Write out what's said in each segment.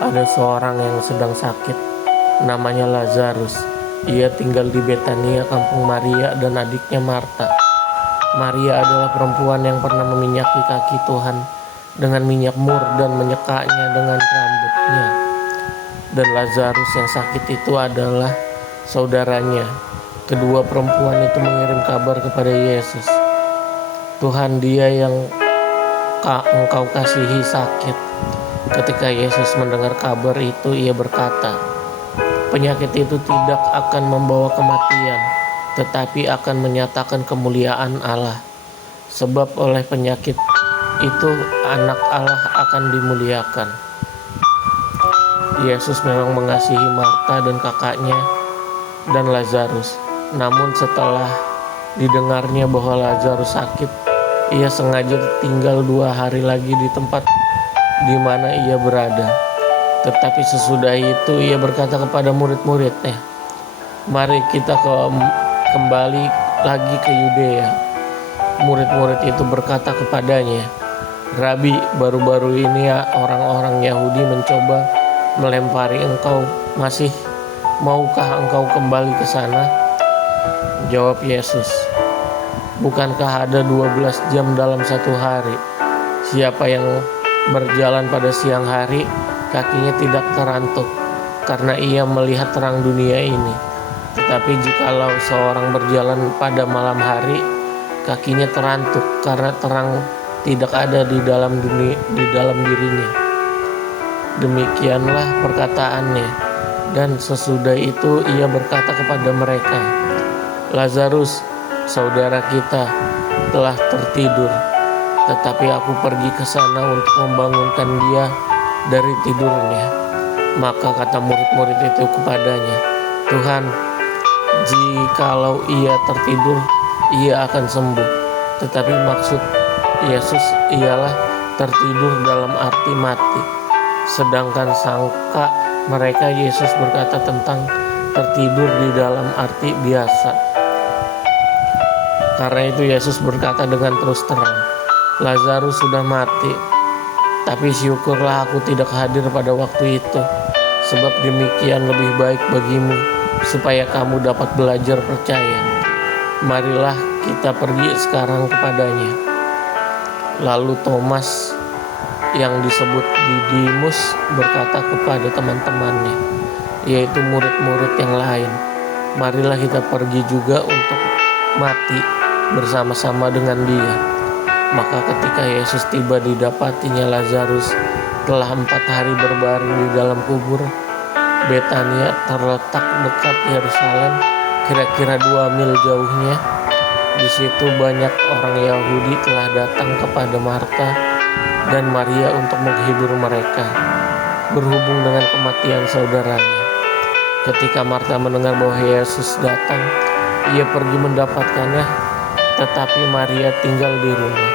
Ada seorang yang sedang sakit, namanya Lazarus. Ia tinggal di Betania, kampung Maria dan adiknya Marta. Maria adalah perempuan yang pernah meminyaki kaki Tuhan dengan minyak mur dan menyekanya dengan rambutnya. Dan Lazarus yang sakit itu adalah saudaranya. Kedua perempuan itu mengirim kabar kepada Yesus. Tuhan, dia yang engkau kasihi sakit. Ketika Yesus mendengar kabar itu, ia berkata, penyakit itu tidak akan membawa kematian, tetapi akan menyatakan kemuliaan Allah. Sebab oleh penyakit itu anak Allah akan dimuliakan. Yesus memang mengasihi Marta dan kakaknya dan Lazarus. Namun setelah didengarnya bahwa Lazarus sakit, ia sengaja tinggal 2 hari lagi di tempat di mana ia berada. Tetapi sesudah itu ia berkata kepada murid-muridnya, mari kita kembali lagi ke Yudea. Murid-murid itu berkata kepadanya, Rabi, baru-baru ini orang-orang Yahudi mencoba melempari engkau. Masih maukah engkau kembali ke sana? Jawab Yesus, bukankah ada 12 jam dalam satu hari? Siapa yang berjalan pada siang hari, kakinya tidak terantuk, karena ia melihat terang dunia ini. Tetapi jikalau seorang berjalan pada malam hari, kakinya terantuk, karena terang tidak ada di dalam dirinya. Demikianlah perkataannya. Dan sesudah itu ia berkata kepada mereka, Lazarus, saudara kita, telah tertidur, tetapi aku pergi ke sana untuk membangunkan dia dari tidurnya. Maka kata murid-murid itu kepadanya, Tuhan, jikalau ia tertidur, ia akan sembuh. Tetapi maksud Yesus ialah tertidur dalam arti mati. Sedangkan sangka mereka Yesus berkata tentang tertidur di dalam arti biasa. Karena itu Yesus berkata dengan terus terang, Lazarus sudah mati, tapi syukurlah aku tidak hadir pada waktu itu, sebab demikian lebih baik bagimu, supaya kamu dapat belajar percaya. Marilah kita pergi sekarang kepadanya. Lalu Thomas yang disebut Didimus berkata kepada teman-temannya, yaitu murid-murid yang lain, marilah kita pergi juga untuk mati bersama-sama dengan dia. Maka ketika Yesus tiba, didapatinya Lazarus telah 4 hari berbaring di dalam kubur. Betania terletak dekat Yerusalem, kira-kira 2 mil jauhnya. Di situ banyak orang Yahudi telah datang kepada Marta dan Maria untuk menghibur mereka berhubung dengan kematian saudaranya. Ketika Marta mendengar bahwa Yesus datang, ia pergi mendapatkannya, tetapi Maria tinggal di rumah.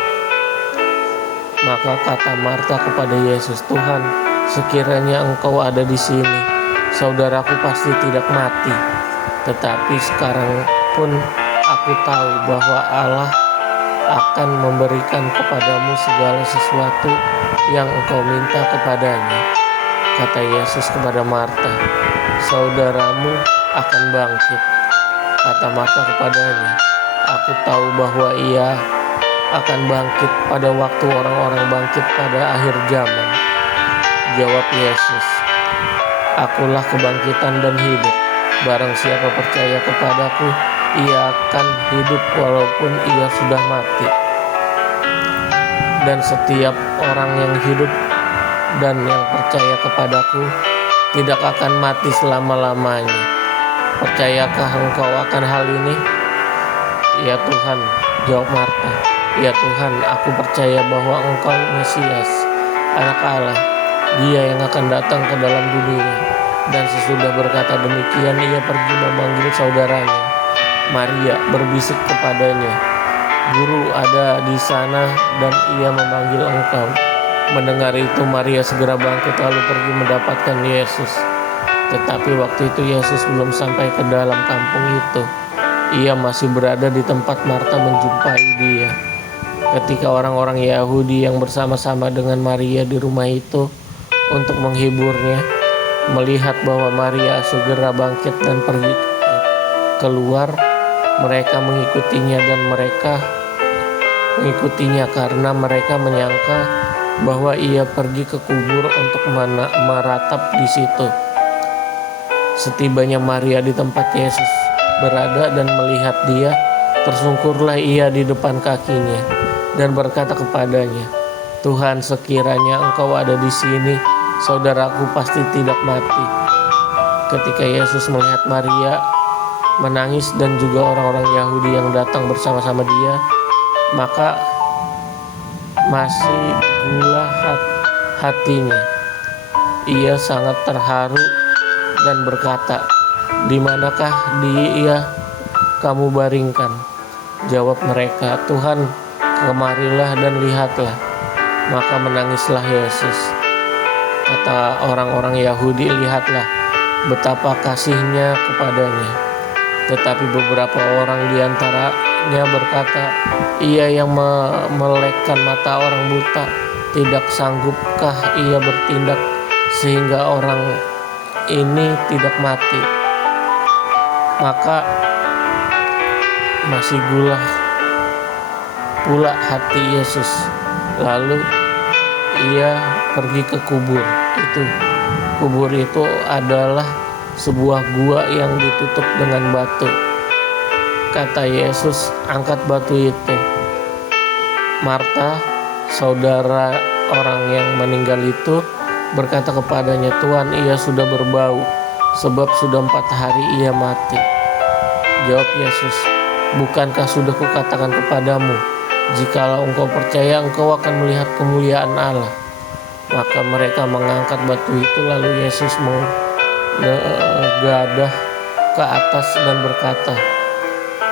Maka kata Marta kepada Yesus, Tuhan, sekiranya engkau ada di sini, saudaraku pasti tidak mati. Tetapi sekarang pun aku tahu bahwa Allah akan memberikan kepadamu segala sesuatu yang engkau minta kepadanya. Kata Yesus kepada Marta, saudaramu akan bangkit. Kata Marta kepadanya, aku tahu bahwa ia akan bangkit pada waktu orang-orang bangkit pada akhir zaman. Jawab Yesus, akulah kebangkitan dan hidup. Barang siapa percaya kepadaku, ia akan hidup walaupun ia sudah mati. Dan setiap orang yang hidup dan yang percaya kepadaku tidak akan mati selama-lamanya. Percayakah engkau akan hal ini? Ya Tuhan, jawab Marta. Ya Tuhan, aku percaya bahwa engkau Mesias, Anak Allah, dia yang akan datang ke dalam dunia. Dan sesudah berkata demikian, ia pergi memanggil saudaranya Maria, berbisik kepadanya, Guru ada di sana dan ia memanggil engkau. Mendengar itu Maria segera bangkit lalu pergi mendapatkan Yesus. Tetapi waktu itu Yesus belum sampai ke dalam kampung itu. Ia masih berada di tempat Marta menjumpai dia. Ketika orang-orang Yahudi yang bersama-sama dengan Maria di rumah itu untuk menghiburnya. Melihat bahwa Maria segera bangkit dan pergi keluar, mereka mengikutinya karena mereka menyangka bahwa ia pergi ke kubur untuk meratap di situ. Setibanya Maria di tempat Yesus berada dan melihat dia, tersungkurlah ia di depan kakinya dan berkata kepadanya, "Tuhan, sekiranya Engkau ada di sini, saudaraku pasti tidak mati." Ketika Yesus melihat Maria menangis dan juga orang-orang Yahudi yang datang bersama-sama dia, maka masih gula hatinya. Ia sangat terharu dan berkata, "Di manakah dia kamu baringkan?" Jawab mereka, "Tuhan, kemarilah dan lihatlah." Maka menangislah Yesus. Kata orang-orang Yahudi, "Lihatlah betapa kasihnya kepadanya." Tetapi beberapa orang di antaranya berkata, "Ia yang memelekkan mata orang buta, tidak sanggupkah ia bertindak sehingga orang ini tidak mati?" Maka masih gula pula hati Yesus. Lalu ia pergi ke kubur itu. Kubur itu adalah sebuah gua yang ditutup dengan batu. Kata Yesus, "Angkat batu itu." Marta, saudara orang yang meninggal itu, berkata kepadanya, "Tuhan, ia sudah berbau, sebab sudah 4 hari ia mati." Jawab Yesus, "Bukankah sudah kukatakan kepadamu, jikalau engkau percaya, engkau akan melihat kemuliaan Allah?" Maka mereka mengangkat batu itu, lalu Yesus menggadah ke atas dan berkata,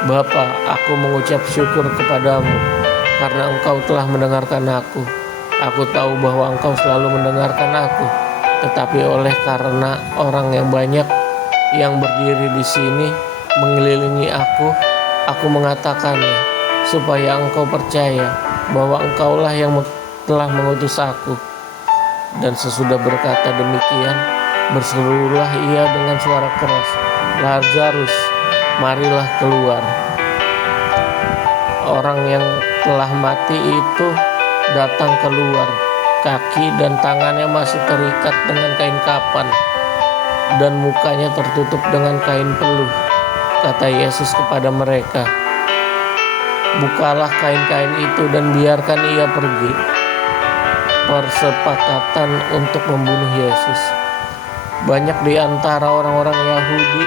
"Bapa, aku mengucap syukur kepadamu karena Engkau telah mendengarkan aku. Aku tahu bahwa Engkau selalu mendengarkan aku, tetapi oleh karena orang yang banyak yang berdiri di sini mengelilingi aku mengatakannya, supaya engkau percaya bahwa Engkaulah yang telah mengutus aku." Dan sesudah berkata demikian, berserulah ia dengan suara keras, "Lazarus, marilah keluar." Orang yang telah mati itu datang keluar. Kaki dan tangannya masih terikat dengan kain kapan, dan mukanya tertutup dengan kain peluh. Kata Yesus kepada mereka, "Bukalah kain-kain itu dan biarkan ia pergi." Persepakatan untuk membunuh Yesus. Banyak di antara orang-orang Yahudi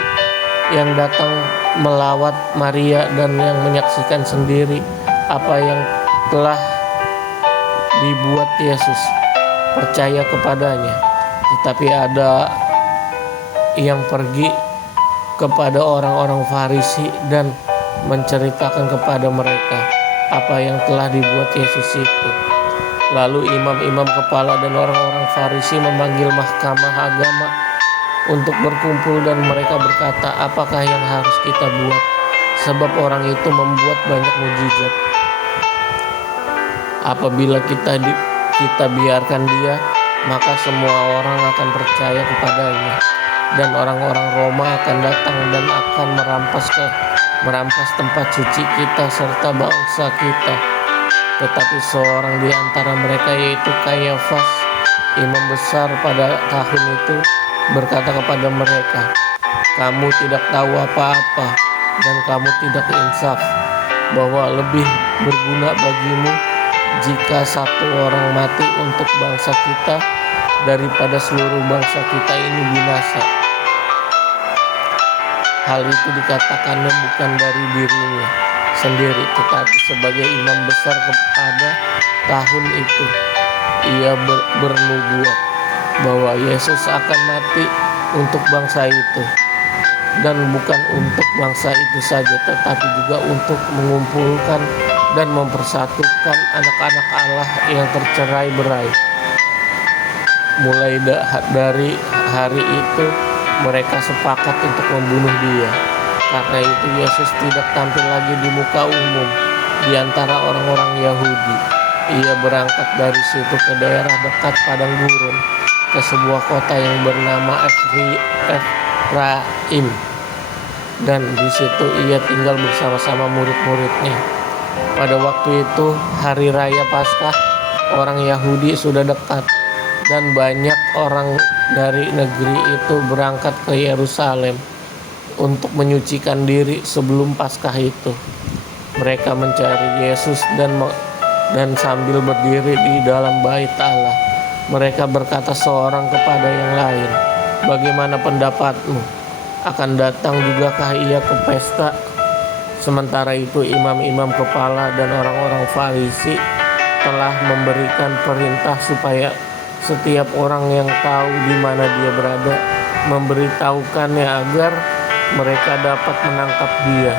yang datang melawat Maria dan yang menyaksikan sendiri apa yang telah dibuat Yesus, percaya kepadanya. Tetapi ada yang pergi kepada orang-orang Farisi dan menceritakan kepada mereka apa yang telah dibuat Yesus itu. Lalu imam-imam kepala dan orang-orang Farisi memanggil mahkamah agama untuk berkumpul, dan mereka berkata, "Apakah yang harus kita buat? Sebab orang itu membuat banyak mujizat. Apabila kita biarkan dia, maka semua orang akan percaya kepadanya, dan orang-orang Roma akan datang dan akan merampas tempat suci kita serta bangsa kita." Tetapi seorang di antara mereka, yaitu Kayafas, imam besar pada tahun itu, berkata kepada mereka, "Kamu tidak tahu apa-apa dan kamu tidak insaf, bahwa lebih berguna bagimu jika satu orang mati untuk bangsa kita daripada seluruh bangsa kita ini binasa." Hal itu dikatakannya bukan dari dirinya sendiri, tetapi sebagai imam besar kepada tahun itu. Ia bernubuat bahwa Yesus akan mati untuk bangsa itu, dan bukan untuk bangsa itu saja, tetapi juga untuk mengumpulkan dan mempersatukan anak-anak Allah yang tercerai-berai. Mulai dari hari itu mereka sepakat untuk membunuh dia. Karena itu Yesus tidak tampil lagi di muka umum di antara orang-orang Yahudi. Ia berangkat dari situ ke daerah dekat padang gurun, ke ke sebuah kota yang bernama Efraim, dan di situ ia tinggal bersama-sama murid-muridnya. Pada waktu itu, hari raya Paskah orang Yahudi sudah dekat, dan banyak orang dari negeri itu berangkat ke Yerusalem untuk menyucikan diri sebelum Paskah itu. Mereka mencari Yesus dan sambil berdiri di dalam bait Allah, mereka berkata seorang kepada yang lain, "Bagaimana pendapatmu? Akan datang jugakah ia ke pesta?" Sementara itu imam-imam kepala dan orang-orang Farisi telah memberikan perintah supaya setiap orang yang tahu di mana dia berada memberitahukannya agar mereka dapat menangkap dia.